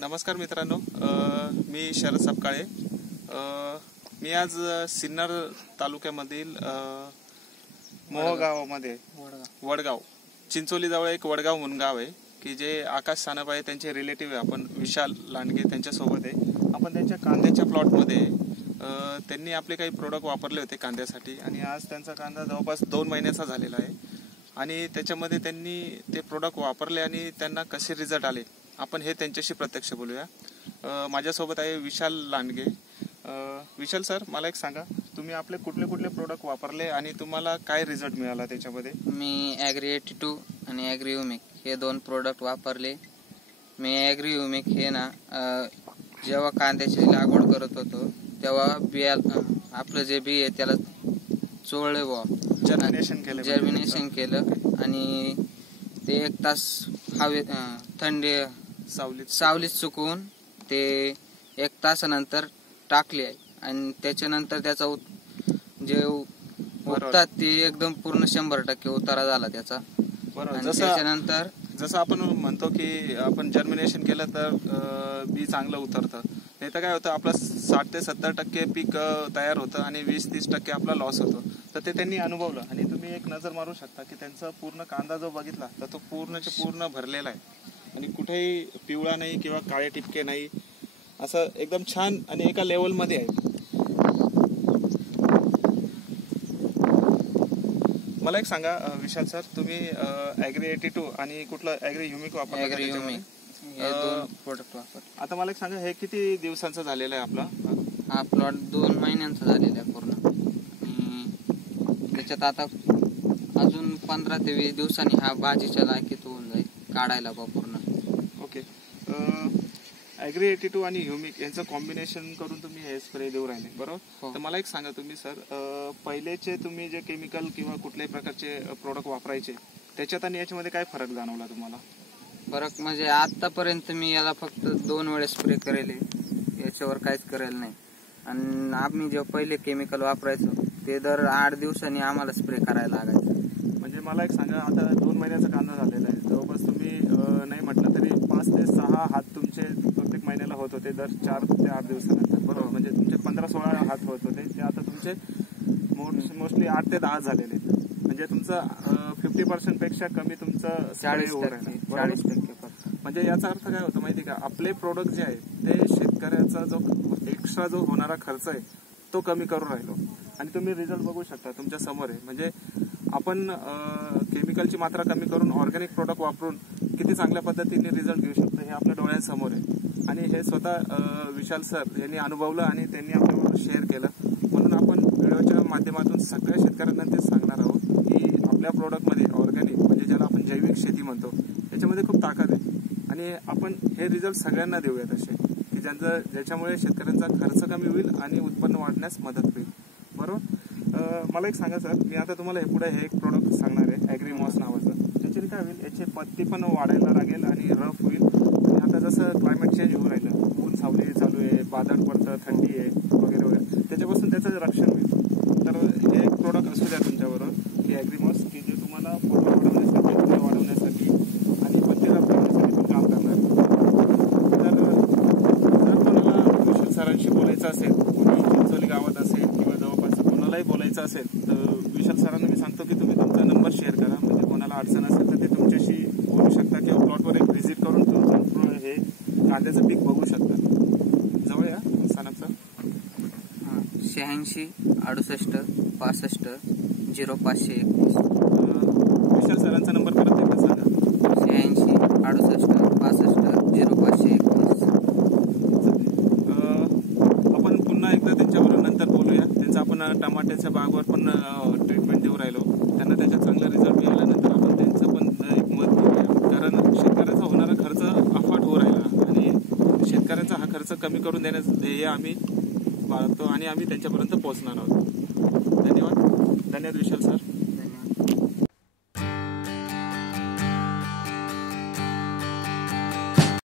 नमस्कार मित्रांनो, मी शरद सपकाळे. मी आज सिन्नर तालुक्यामधील मोह गावामध्ये वडगाव चिंचोलीजवळ एक वडगाव म्हणून गाव आहे की जे आकाश सानप आहे त्यांचे रिलेटिव्ह आहे. आपण विशाल लांडगे त्यांच्यासोबत आहे. आपण त्यांच्या कांद्याच्या प्लॉटमध्ये त्यांनी आपले काही प्रोडक्ट वापरले होते कांद्यासाठी आणि आज त्यांचा कांदा जवळपास 2 महिन्याचा झालेला आहे आणि त्याच्यामध्ये त्यांनी ते प्रोडक्ट वापरले आणि त्यांना कसे रिझल्ट आले आपण हे त्यांच्याशी प्रत्यक्ष बोलूया. माझ्यासोबत आहे विशाल लांडगे. विशाल सर, मला एक सांगा, तुम्ही आपले कुठले कुठले प्रोडक्ट वापरले आणि तुम्हाला काय रिझल्ट मिळाला त्याच्यामध्ये? मी ॲग्री 82 आणि ॲग्री युमिक हे 2 प्रोडक्ट वापरले. मी ॲग्री युमिक हे ना जेव्हा कांद्याची लागवड करत होतो तेव्हा बिया आपलं जे बी आहे त्याला चोळले जर्मिनेशन केलं आणि ते 1 तास थंडी सावलीत सुकवून ते 1 तासानंतर टाकले आणि त्याच्यानंतर त्याचा जे उत्तात ते एकदम पूर्ण 100% उतारा झाला त्याचा. त्याच्यानंतर जसं आपण म्हणतो की आपण जर्मिनेशन केलं तर बी चांगलं उतरतं, नाही तर काय होतं आपलं 60 ते 70% पीक तयार होतं आणि 20-30% आपला लॉस होतो. तर ते त्यांनी अनुभवलं आणि तुम्ही एक नजर मारू शकता की त्यांचा पूर्ण कांदा जो बघितला तर तो पूर्ण भरलेला आहे आणि कुठेही पिवळा नाही किंवा काळे टिपके नाही, असं एकदम छान आणि एका लेवलमध्ये आहे. मला एक सांगा विशाल सर, तुम्ही ॲग्री 82 आणि कुठलं ॲग्री युमिक वापरलं? ॲग्री युमिक हे 2 प्रोडक्ट वापर. आता मला एक सांगा, हे किती दिवसांचा झालेला आहे आपला हा प्लॉट? 2 महिन्यांचा झालेला आहे पूर्ण आणि त्याच्यात आता अजून 15 ते 20 दिवसांनी हा भाजीच्या लायकीत होऊन जाईल, काढायला पूर्ण. ओके. ॲग्री 82 आणि ह्युमिक यांचं कॉम्बिनेशन करून तुम्ही हे स्प्रे देऊ राहिले, बरोबर? तर मला एक सांगा तुम्ही सर, पहिलेचे तुम्ही जे केमिकल किंवा कुठल्याही प्रकारचे प्रोडक्ट वापरायचे त्याच्यात आणि याच्यामध्ये काय फरक जाणवला तुम्हाला? फरक म्हणजे आतापर्यंत मी याला फक्त 2 वेळेस स्प्रे करेल, याच्यावर काहीच करेल नाही. आणि आम्ही जे पहिले केमिकल वापरायचो ते दर 8 दिवसांनी आम्हाला स्प्रे करायला लागायचं. म्हणजे मला एक सांगा, आता 2 महिन्याचा कांदा झालेला आहे, जवळपास तुम्ही नाही म्हटलं तरी 5 ते 6 हात तुमचे प्रत्येक महिन्याला होत होते दर 4 ते 8 दिवसानंतर, बरोबर? म्हणजे तुमचे 15-16 हात होत होते, ते आता तुमचे मोस्टली 8 ते 10 झालेले आहेत. म्हणजे तुमचं 50% पेक्षा कमी तुमचं 40%. म्हणजे याचा अर्थ काय होतं माहिती का, आपले प्रोडक्ट जे आहेत ते शेतकऱ्याचा जो एक्स्ट्रा जो होणारा खर्च आहे तो कमी करून राहिलो आणि तुम्ही रिझल्ट बघू शकता तुमच्या समोर आहे. म्हणजे आपण केमिकलची मात्रा कमी करून ऑर्गॅनिक प्रोडक्ट वापरून किती चांगल्या पद्धतीने रिझल्ट घेऊ शकतो हे आपल्या डोळ्यांसमोर आहे आणि हे स्वतः विशाल सर यांनी अनुभवलं आणि त्यांनी आपल्याबरोबर शेअर केलं. म्हणून आपण व्हिडिओच्या माध्यमातून सगळ्या शेतकऱ्यांना तेच सांगणार आहोत की आपल्या प्रोडक्टमध्ये ऑर्गॅनिक म्हणजे ज्याला आपण जैविक शेती म्हणतो याच्यामध्ये खूप ताकद आहे आणि आपण हे रिझल्ट सगळ्यांना देऊयात असे की ज्याच्यामुळे शेतकऱ्यांचा खर्च कमी होईल आणि उत्पन्न वाढण्यास मदत होईल, बरोबर? मला एक सांगा सर, मी आता तुम्हाला पुढे हे एक प्रोडक्ट सांगणार आहे ॲग्री मॉस नावाचं. त्याच्याने काय होईल, याची पत्ती पण वाढायला लागेल आणि रफ होईल. आणि आता जसं क्लायमेट चेंज होऊ राहिलं, ऊन सावली चालू आहे, वादळ पडतं, थंडी आहे वगैरे वगैरे, त्याच्यापासून त्याचं रक्षण होईल. तर हे एक प्रोडक्ट असू द्या तुमच्याबरोबर की ॲग्री मॉस, की जे तुम्हाला फुटवा वाढवण्यासाठी आणि पत्ती रफ करण्यासाठी पण काम करणार. तर जर कोणाला विशाल सरांशी बोलायचं असेल, कोणी चिंचोली गावात असेल किंवा जवळपास कोणालाही बोलायचं असेल तर विशाल सरांना मी सांगतो की तुम्ही तुमचा नंबर शेअर करा. म्हणजे कोणाला अडचण असेल तर ते तुमच्याशी बोलू शकता किंवा प्लॉटवर एक व्हिजिट करून तुमचं हे कांद्याचं पीक बघू शकता. जवळ या सानपचं. 86 68 65 0521. विशाल सरांचा नंबर परत एकदा सांगा. 86 68 65 0521. आपण पुन्हा एकदा त्यांच्याबरोबर नंतर बोलूया. त्यांचं आपण टमाट्याच्या बागवर पण ट्रीटमेंट देऊ राहिलो, त्यांना त्याच्यात चांगला रिझल्ट मिळाल्यानंतर आपण त्यांचं पण एक मत घेऊया. कारण शेतकऱ्याचा होणारा खर्च अफाट होऊ राहिला आणि शेतकऱ्यांचा हा खर्च कमी करून देण्याचं ध्येय आम्ही बाळगतो आणि आम्ही त्यांच्यापर्यंत पोहोचणार आहोत. धन्यवाद विशाल सर.